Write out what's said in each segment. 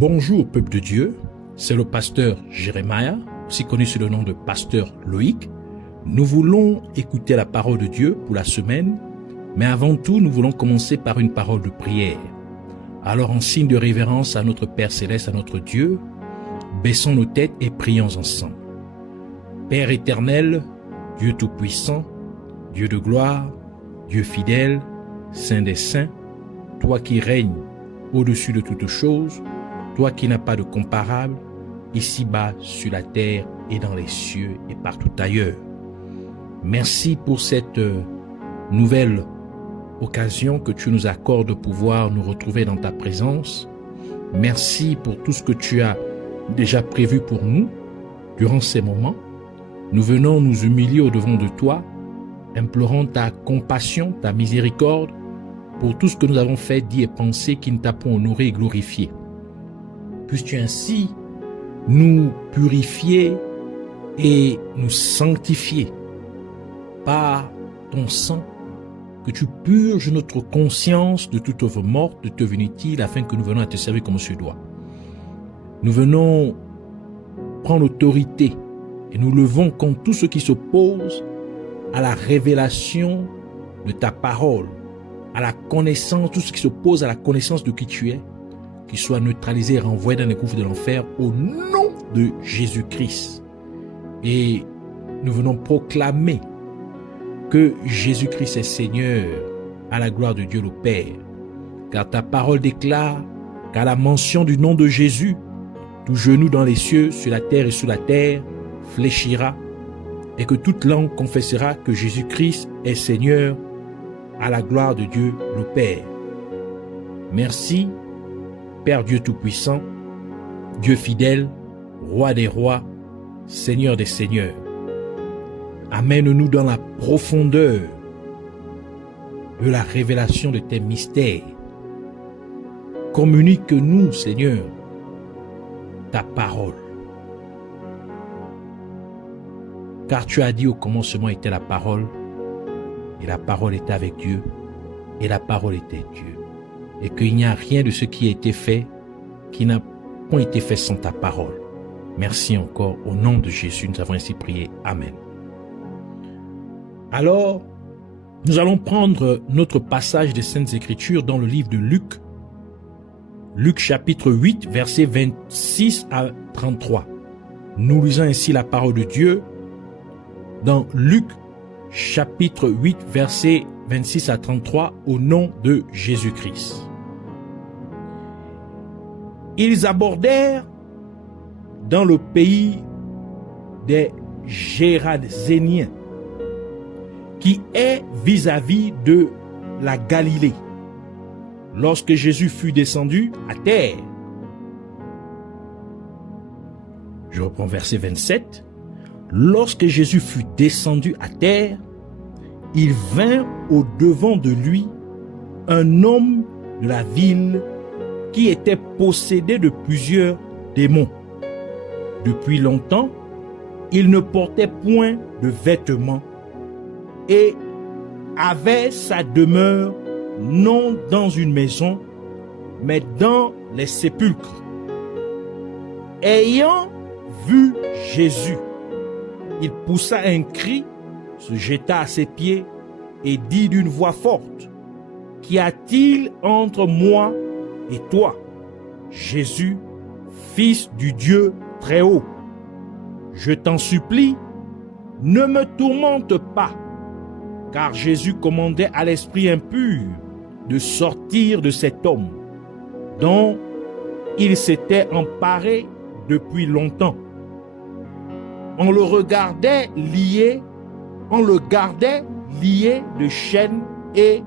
Bonjour peuple de Dieu, c'est le pasteur Jérémia, aussi connu sous le nom de pasteur Loïc. Nous voulons écouter la parole de Dieu pour la semaine, mais avant tout, nous voulons commencer par une parole de prière. Alors en signe de révérence à notre Père Céleste, à notre Dieu, baissons nos têtes et prions ensemble. Père éternel, Dieu tout-puissant, Dieu de gloire, Dieu fidèle, Saint des saints, toi qui règnes au-dessus de toutes choses, toi qui n'as pas de comparable, ici-bas sur la terre et dans les cieux et partout ailleurs. Merci pour cette nouvelle occasion que tu nous accordes de pouvoir nous retrouver dans ta présence. Merci pour tout ce que tu as déjà prévu pour nous durant ces moments. Nous venons nous humilier au-devant de toi, implorant ta compassion, ta miséricorde pour tout ce que nous avons fait, dit et pensé qui ne t'a pas honoré et glorifié. Puisses-tu ainsi nous purifier et nous sanctifier par ton sang, que tu purges notre conscience de toute œuvre morte, de te inutile, afin que nous venions à te servir comme ce doit. Nous venons prendre autorité et nous levons contre tout ce qui s'oppose à la révélation de ta parole, à la connaissance, tout ce qui s'oppose à la connaissance de qui tu es, qu'il soit neutralisé et renvoyé dans les gouffres de l'enfer au nom de Jésus-Christ. Et nous venons proclamer que Jésus-Christ est Seigneur à la gloire de Dieu le Père. Car ta parole déclare qu'à la mention du nom de Jésus, tout genou dans les cieux, sur la terre et sous la terre, fléchira et que toute langue confessera que Jésus-Christ est Seigneur à la gloire de Dieu le Père. Merci, Père Dieu Tout-Puissant, Dieu fidèle, Roi des rois, Seigneur des seigneurs. Amène-nous dans la profondeur de la révélation de tes mystères. Communique-nous, Seigneur, ta parole. Car tu as dit au commencement était la parole, et la parole était avec Dieu, et la parole était Dieu. Et qu'il n'y a rien de ce qui a été fait qui n'a point été fait sans ta parole. Merci encore. Au nom de Jésus, nous avons ainsi prié. Amen. Alors, nous allons prendre notre passage des Saintes Écritures dans le livre de Luc. Luc chapitre 8, versets 26 à 33. Nous lisons ainsi la parole de Dieu dans Luc chapitre 8, versets 26 à 33, au nom de Jésus-Christ. Ils abordèrent dans le pays des Géraséniens, qui est vis-à-vis de la Galilée. Lorsque Jésus fut descendu à terre, je reprends verset 27, lorsque Jésus fut descendu à terre, il vint au-devant de lui un homme de la ville qui était possédé de plusieurs démons. Depuis longtemps, il ne portait point de vêtements et avait sa demeure non dans une maison, mais dans les sépulcres. Ayant vu Jésus, il poussa un cri, se jeta à ses pieds et dit d'une voix forte, « Qu'y a-t-il entre moi et toi, Jésus, Fils du Dieu très haut? Je t'en supplie, ne me tourmente pas. » Car Jésus commandait à l'esprit impur de sortir de cet homme, dont il s'était emparé depuis longtemps. On le regardait lié, on le gardait lié de chaînes et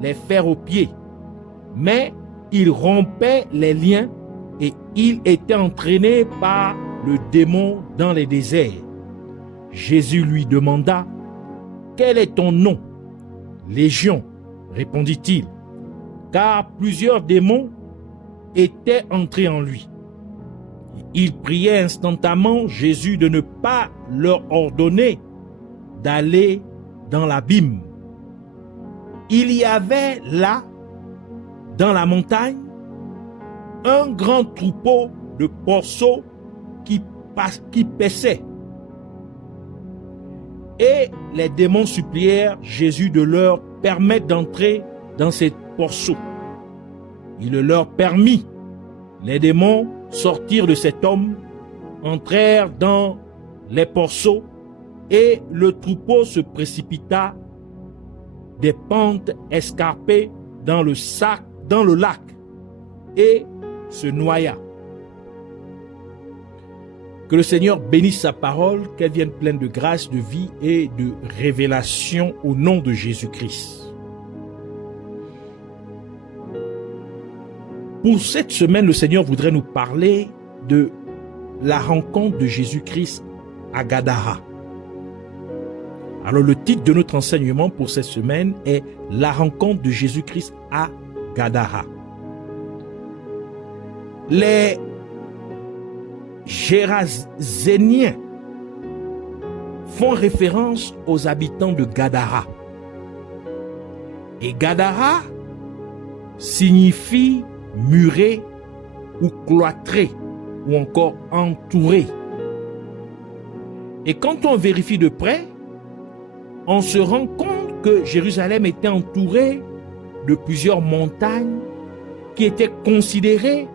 les fers aux pieds. Mais il rompait les liens et il était entraîné par le démon dans les déserts. Jésus lui demanda, « Quel est ton nom? » « Légion, répondit-il, car plusieurs démons étaient entrés en lui. Il priait instantanément Jésus de ne pas leur ordonner d'aller dans l'abîme. Il y avait là, dans la montagne, un grand troupeau de porceaux qui paissaient. Et les démons supplièrent Jésus de leur permettre d'entrer dans ces porceaux. Il le leur permit. Les démons sortirent de cet homme, entrèrent dans les porceaux, et le troupeau se précipita des pentes escarpées dans le lac, et se noya. Que le Seigneur bénisse sa parole, qu'elle vienne pleine de grâce, de vie et de révélation au nom de Jésus-Christ. Pour cette semaine, le Seigneur voudrait nous parler de la rencontre de Jésus-Christ à Gadara. Alors le titre de notre enseignement pour cette semaine est « La rencontre de Jésus-Christ à Gadara ». Les Géraséniens font référence aux habitants de Gadara. Et Gadara signifie muré ou cloîtré ou encore entouré. Et quand on vérifie de près, on se rend compte que Jérusalem était entourée de plusieurs montagnes qui étaient considérées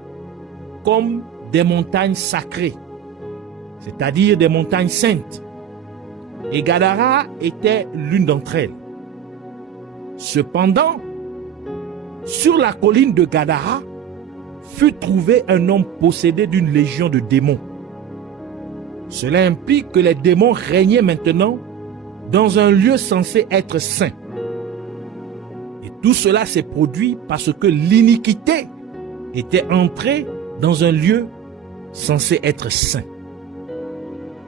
comme des montagnes sacrées, c'est-à-dire des montagnes saintes. Et Gadara était l'une d'entre elles. Cependant, sur la colline de Gadara fut trouvé un homme possédé d'une légion de démons. Cela implique que les démons régnaient maintenant dans un lieu censé être saint. Et tout cela s'est produit parce que l'iniquité était entrée dans un lieu censé être saint,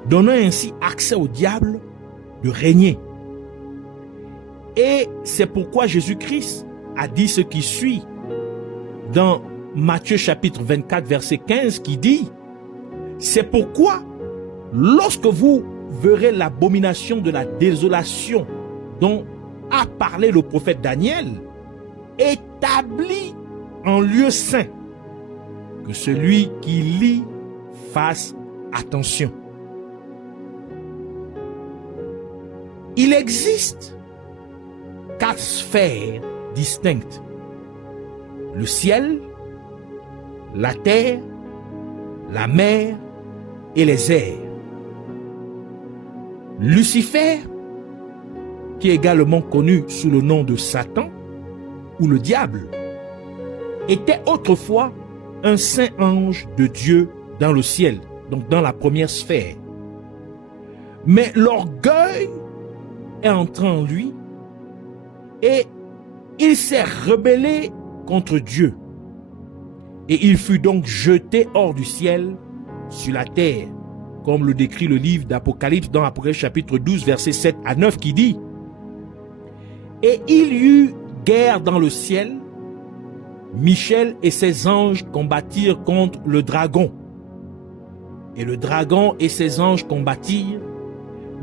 donnant ainsi accès au diable de régner. Et c'est pourquoi Jésus-Christ a dit ce qui suit dans Matthieu chapitre 24 verset 15 qui dit « C'est pourquoi lorsque vous verrez l'abomination de la désolation dont a parlé le prophète Daniel, établie en lieu saint, que celui qui lit fasse attention. » Il existe 4 sphères distinctes: le ciel, la terre, la mer et les airs. Lucifer, qui est également connu sous le nom de Satan ou le diable, était autrefois un saint ange de Dieu dans le ciel, donc dans la première sphère. Mais l'orgueil est entré en lui et il s'est rebellé contre Dieu. Et il fut donc jeté hors du ciel sur la terre, comme le décrit le livre d'Apocalypse dans Apocalypse chapitre 12 versets 7 à 9 qui dit « Et il y eut guerre dans le ciel, Michel et ses anges combattirent contre le dragon. Et le dragon et ses anges combattirent,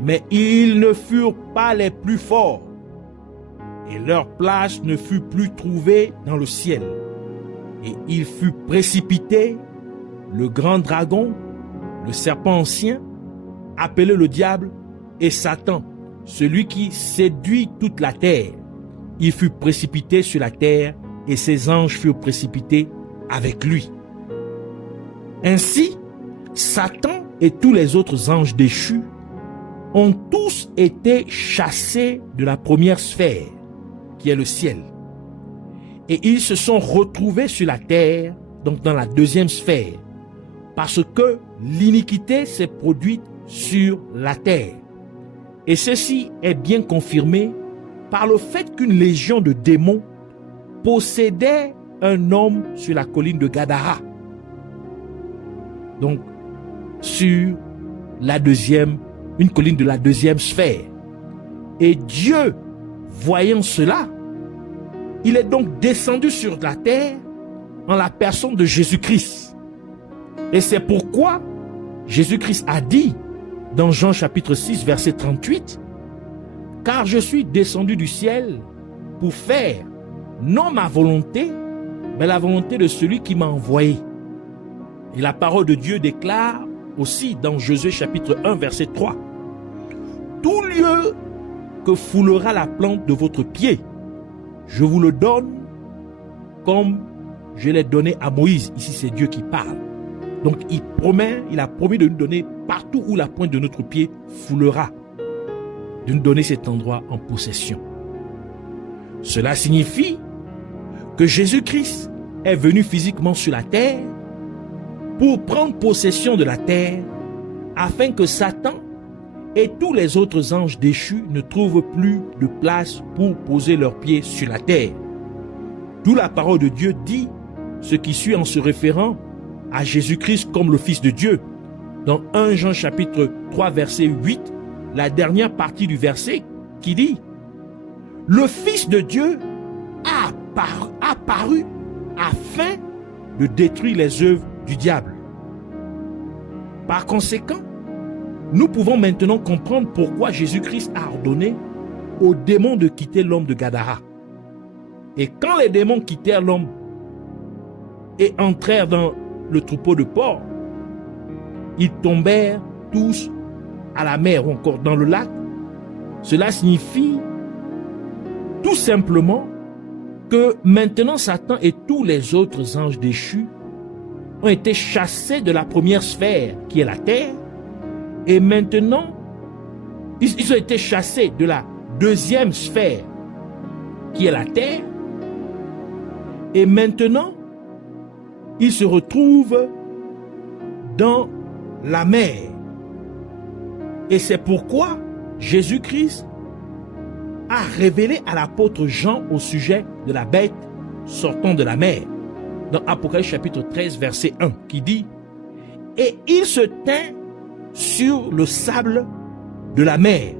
mais ils ne furent pas les plus forts, et leur place ne fut plus trouvée dans le ciel. Et il fut précipité, le grand dragon, le serpent ancien, appelé le diable et Satan, celui qui séduit toute la terre. Il fut précipité sur la terre et ses anges furent précipités avec lui. Ainsi, Satan et tous les autres anges déchus ont tous été chassés de la première sphère, qui est le ciel. Et ils se sont retrouvés sur la terre, donc dans la deuxième sphère, parce que l'iniquité s'est produite sur la terre. Et ceci est bien confirmé par le fait qu'une légion de démons possédait un homme sur la colline de Gadara. Donc, sur la une colline de la deuxième sphère. Et Dieu, voyant cela, il est donc descendu sur la terre en la personne de Jésus-Christ. Et c'est pourquoi Jésus-Christ a dit dans Jean chapitre 6 verset 38 « Car je suis descendu du ciel pour faire non ma volonté, mais la volonté de celui qui m'a envoyé. » Et la parole de Dieu déclare aussi dans Josué chapitre 1 verset 3. Tout lieu que foulera la plante de votre pied, je vous le donne comme je l'ai donné à Moïse. Ici c'est Dieu qui parle. Donc il a promis de nous donner partout où la pointe de notre pied foulera, de nous donner cet endroit en possession. Cela signifie que Jésus-Christ est venu physiquement sur la terre pour prendre possession de la terre afin que Satan et tous les autres anges déchus ne trouvent plus de place pour poser leurs pieds sur la terre. D'où la parole de Dieu dit ce qui suit en se référant à Jésus-Christ comme le Fils de Dieu. Dans 1 Jean chapitre 3 verset 8, la dernière partie du verset qui dit « Le Fils de Dieu a apparu afin de détruire les œuvres du diable. » Par conséquent, nous pouvons maintenant comprendre pourquoi Jésus-Christ a ordonné aux démons de quitter l'homme de Gadara. Et quand les démons quittèrent l'homme et entrèrent dans le troupeau de porcs, ils tombèrent tous à la mer ou encore dans le lac. Cela signifie tout simplement que maintenant Satan et tous les autres anges déchus ont été chassés de la première sphère qui est la terre, et maintenant ils ont été chassés de la deuxième sphère qui est la terre, et maintenant ils se retrouvent dans la mer. Et c'est pourquoi Jésus-Christ a révélé à l'apôtre Jean au sujet de la bête sortant de la mer. Dans Apocalypse chapitre 13 verset 1 qui dit « Et il se tint sur le sable de la mer.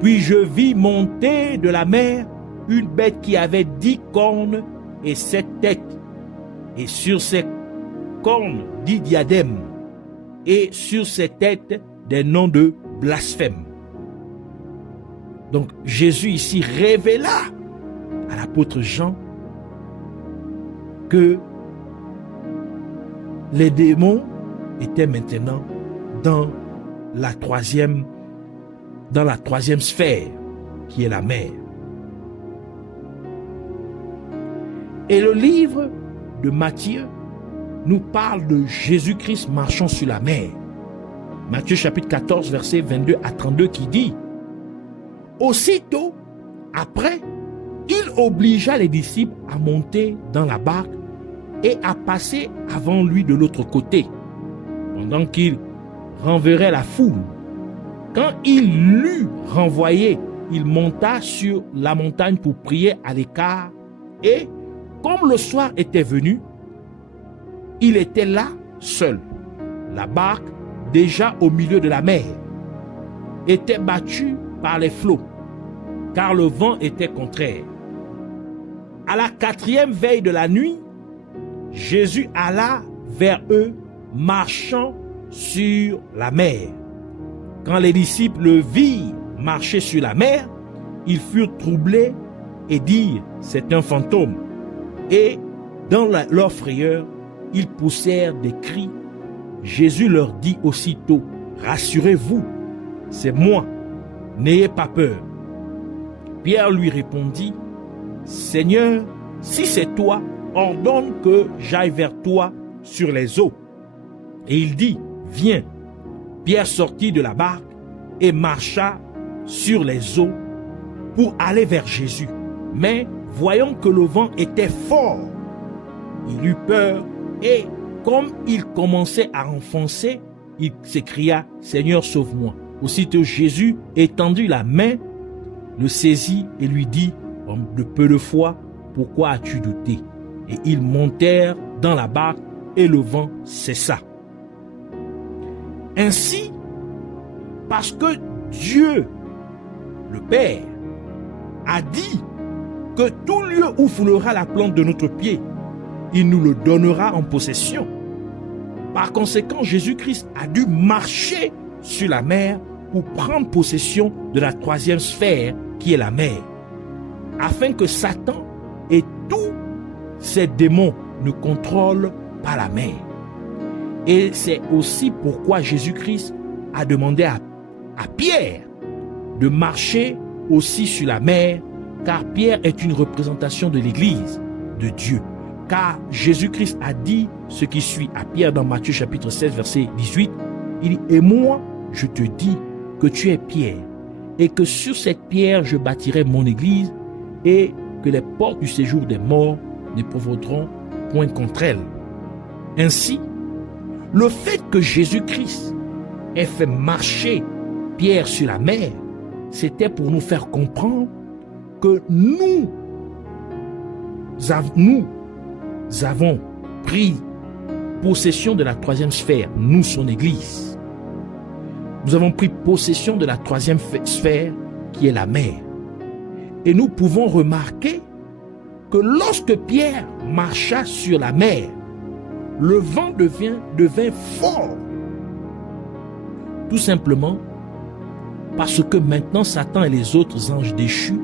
Puis je vis monter de la mer une bête qui avait 10 cornes et 7 têtes. Et sur ses cornes 10 diadèmes. Et sur ses têtes des noms de blasphème. » Donc Jésus ici révéla à l'apôtre Jean que les démons étaient maintenant dans la troisième sphère qui est la mer. Et le livre de Matthieu nous parle de Jésus-Christ marchant sur la mer. Matthieu chapitre 14 versets 22 à 32 qui dit « Aussitôt après, il obligea les disciples à monter dans la barque et à passer avant lui de l'autre côté, pendant qu'il renverrait la foule. Quand il l'eut renvoyé, il monta sur la montagne pour prier à l'écart, et comme le soir était venu, il était là seul. La barque, déjà au milieu de la mer, était battue par les flots, car le vent était contraire. À la 4e veille de la nuit, Jésus alla vers eux, marchant sur la mer. Quand les disciples le virent marcher sur la mer, ils furent troublés et dirent « C'est un fantôme ». Et dans leur frayeur, ils poussèrent des cris. Jésus leur dit aussitôt « Rassurez-vous, c'est moi, n'ayez pas peur ». Pierre lui répondit « Seigneur, si c'est toi, ordonne que j'aille vers toi sur les eaux. » Et il dit « Viens ». Pierre sortit de la barque et marcha sur les eaux pour aller vers Jésus. Mais voyant que le vent était fort, il eut peur et comme il commençait à enfoncer, il s'écria « Seigneur, sauve-moi ». Aussitôt Jésus étendit la main, le saisit et lui dit « Homme de peu de foi, pourquoi as-tu douté ?» Et ils montèrent dans la barque et le vent cessa. Ainsi, parce que Dieu, le Père, a dit que tout lieu où foulera la plante de notre pied, il nous le donnera en possession. Par conséquent, Jésus-Christ a dû marcher sur la mer pour prendre possession de la 3e sphère qui est la mer, afin que Satan et tous ces démons ne contrôlent pas la mer. Et c'est aussi pourquoi Jésus-Christ a demandé à Pierre de marcher aussi sur la mer, car Pierre est une représentation de l'Église de Dieu. Car Jésus-Christ a dit ce qui suit à Pierre dans Matthieu chapitre 16, verset 18. Il dit, et moi, je te dis que tu es Pierre, et que sur cette pierre, je bâtirai mon Église, et que les portes du séjour des morts ne prévaudront point contre elle. Ainsi, le fait que Jésus-Christ ait fait marcher Pierre sur la mer, c'était pour nous faire comprendre que nous avons pris possession de la troisième sphère, nous, son Église. Nous avons pris possession de la troisième sphère qui est la mer. Et nous pouvons remarquer que lorsque Pierre marcha sur la mer, le vent devint fort. Tout simplement parce que maintenant Satan et les autres anges déchus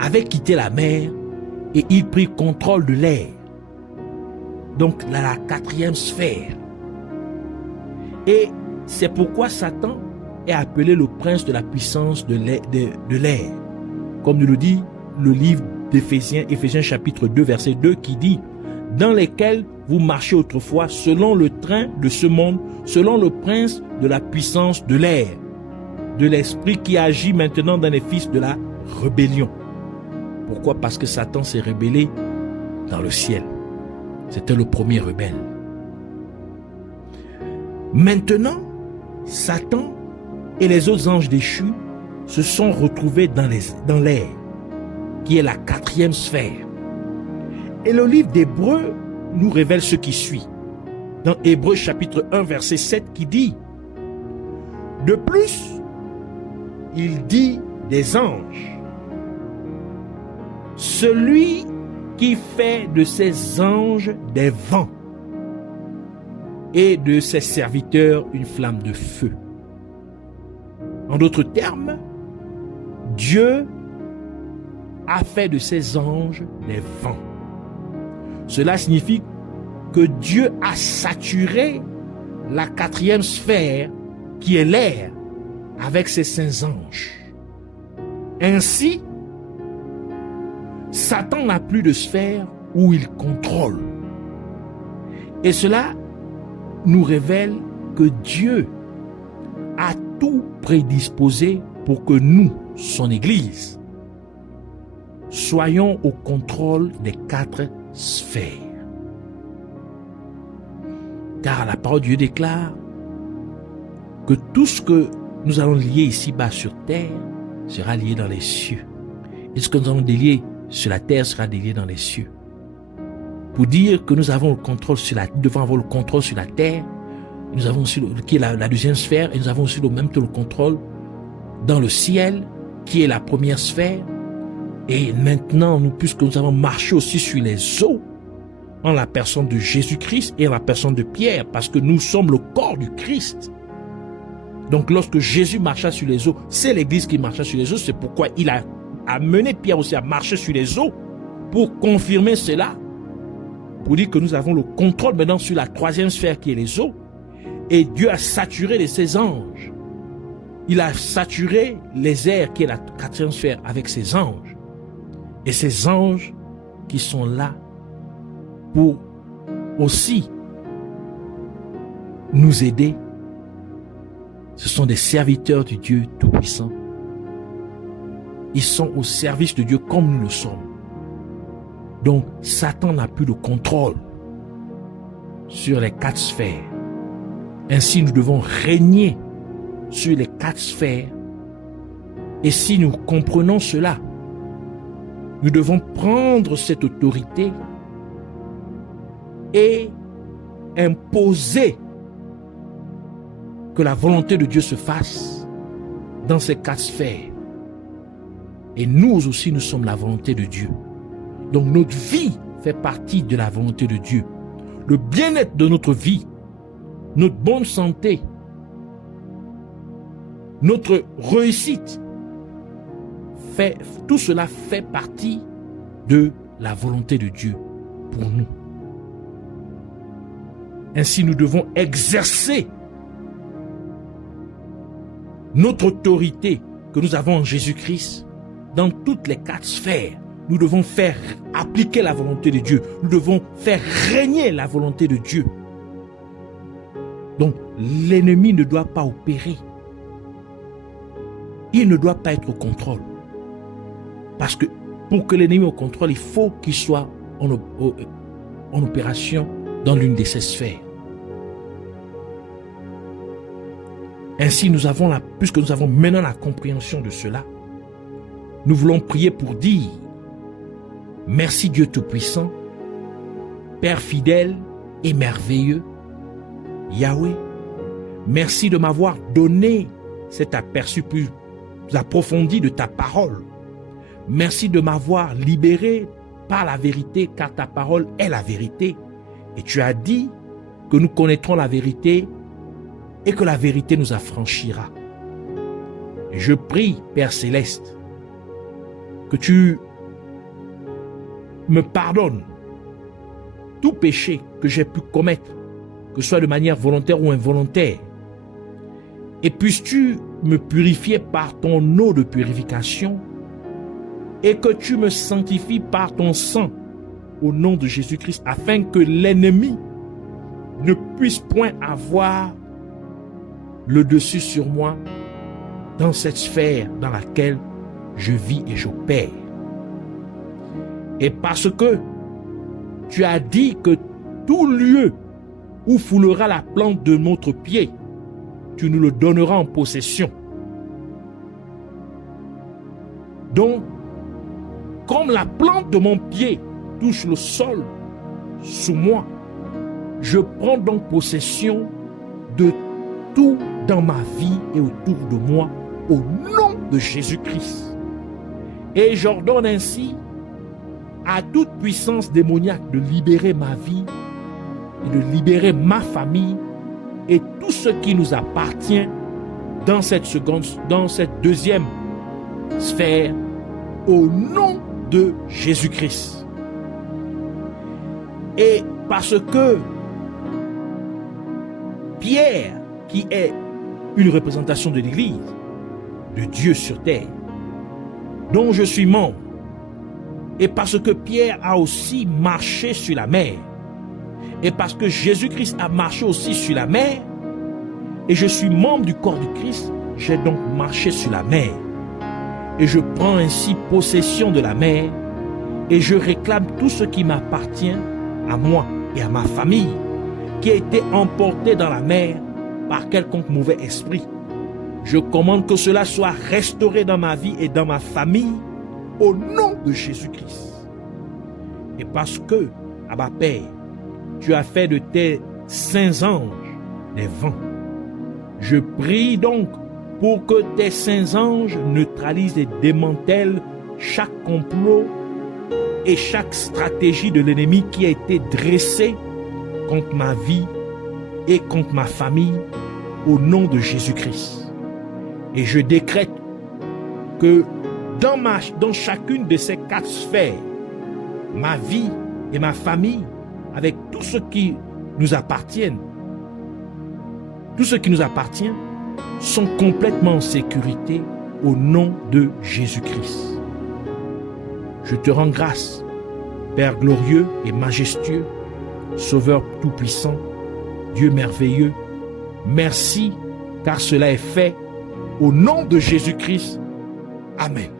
avaient quitté la mer et ils prirent contrôle de l'air. Donc la quatrième sphère. Et c'est pourquoi Satan est appelé le prince de la puissance de l'air. Comme nous le dit le livre d'Éphésiens, Éphésiens chapitre 2, verset 2, qui dit « Dans lesquels vous marchez autrefois selon le train de ce monde, selon le prince de la puissance de l'air, de l'esprit qui agit maintenant dans les fils de la rébellion. » Pourquoi? Parce que Satan s'est rébellé dans le ciel. C'était le premier rebelle. Maintenant, Satan et les autres anges déchus se sont retrouvés dans l'air, qui est la quatrième sphère. Et le livre d'Hébreux nous révèle ce qui suit. Dans Hébreux chapitre 1, verset 7, qui dit « De plus, il dit des anges, celui qui fait de ses anges des vents et de ses serviteurs une flamme de feu. » En d'autres termes, Dieu a fait de ses anges des vents. Cela signifie que Dieu a saturé la quatrième sphère qui est l'air avec ses saints anges. Ainsi, Satan n'a plus de sphère où il contrôle. Et cela nous révèle que Dieu a tout prédisposé pour que nous, son Église, soyons au contrôle des quatre sphères. Car la parole de Dieu déclare que tout ce que nous allons lier ici-bas sur terre sera lié dans les cieux. Et ce que nous allons délier sur la terre sera délié dans les cieux. Pour dire que nous avons le contrôle nous devons avoir le contrôle sur la terre, nous avons aussi qui est la deuxième sphère, et nous avons aussi le même temps le contrôle dans le ciel, qui est la première sphère. Et maintenant, puisque nous avons marché aussi sur les eaux, en la personne de Jésus-Christ et en la personne de Pierre, parce que nous sommes le corps du Christ. Donc lorsque Jésus marcha sur les eaux, c'est l'Église qui marcha sur les eaux, c'est pourquoi il a amené Pierre aussi à marcher sur les eaux, pour confirmer cela, pour dire que nous avons le contrôle maintenant sur la troisième sphère qui est les eaux, et Dieu a saturé de ses anges. Il a saturé les airs qui est la quatrième sphère avec ses anges. Et ces anges qui sont là pour aussi nous aider. Ce sont des serviteurs du Dieu Tout-Puissant. Ils sont au service de Dieu comme nous le sommes. Donc, Satan n'a plus de contrôle sur les quatre sphères. Ainsi, nous devons régner sur les quatre sphères. Et si nous comprenons cela, nous devons prendre cette autorité et imposer que la volonté de Dieu se fasse dans ces quatre sphères. Et nous aussi, nous sommes la volonté de Dieu. Donc notre vie fait partie de la volonté de Dieu. Le bien-être de notre vie, notre bonne santé, notre réussite, tout cela fait partie de la volonté de Dieu pour nous. Ainsi, nous devons exercer notre autorité que nous avons en Jésus-Christ dans toutes les 4 sphères. Nous devons faire appliquer la volonté de Dieu. Nous devons faire régner la volonté de Dieu. Donc, l'ennemi ne doit pas opérer. Il ne doit pas être au contrôle. Parce que pour que l'ennemi ait au contrôle, il faut qu'il soit en opération dans l'une de ces sphères. Ainsi, puisque nous avons maintenant la compréhension de cela, nous voulons prier pour dire: merci Dieu Tout-Puissant, Père fidèle et merveilleux, Yahweh, merci de m'avoir donné cet aperçu plus approfondi de ta parole. Merci de m'avoir libéré par la vérité, car ta parole est la vérité. Et tu as dit que nous connaîtrons la vérité et que la vérité nous affranchira. Et je prie, Père Céleste, que tu me pardonnes tout péché que j'ai pu commettre, que ce soit de manière volontaire ou involontaire. Et puisses-tu me purifier par ton eau de purification et que tu me sanctifies par ton sang au nom de Jésus-Christ, afin que l'ennemi ne puisse point avoir le dessus sur moi dans cette sphère dans laquelle je vis et j'opère. Et parce que tu as dit que tout lieu où foulera la plante de notre pied, tu nous le donneras en possession. Donc, comme la plante de mon pied touche le sol sous moi, je prends donc possession de tout dans ma vie et autour de moi au nom de Jésus-Christ. Et j'ordonne ainsi à toute puissance démoniaque de libérer ma vie et de libérer ma famille et tout ce qui nous appartient dans cette deuxième sphère au nom de Jésus-Christ. Et parce que Pierre, qui est une représentation de l'Église, de Dieu sur terre, dont je suis membre, et parce que Pierre a aussi marché sur la mer, et parce que Jésus-Christ a marché aussi sur la mer, et je suis membre du corps du Christ, j'ai donc marché sur la mer. Et je prends ainsi possession de la mer, et je réclame tout ce qui m'appartient à moi et à ma famille, qui a été emporté dans la mer par quelconque mauvais esprit. Je commande que cela soit restauré dans ma vie et dans ma famille, au nom de Jésus-Christ. Et parce que, Abba Père, tu as fait de tes saints anges des vents, je prie donc pour que tes saints anges neutralisent et démantèlent chaque complot et chaque stratégie de l'ennemi qui a été dressée contre ma vie et contre ma famille au nom de Jésus-Christ. Et je décrète que dans chacune de ces 4 sphères, ma vie et ma famille, avec tout ce qui nous appartient, sont complètement en sécurité au nom de Jésus-Christ. Je te rends grâce, Père glorieux et majestueux, Sauveur tout-puissant, Dieu merveilleux. Merci, car cela est fait au nom de Jésus-Christ. Amen.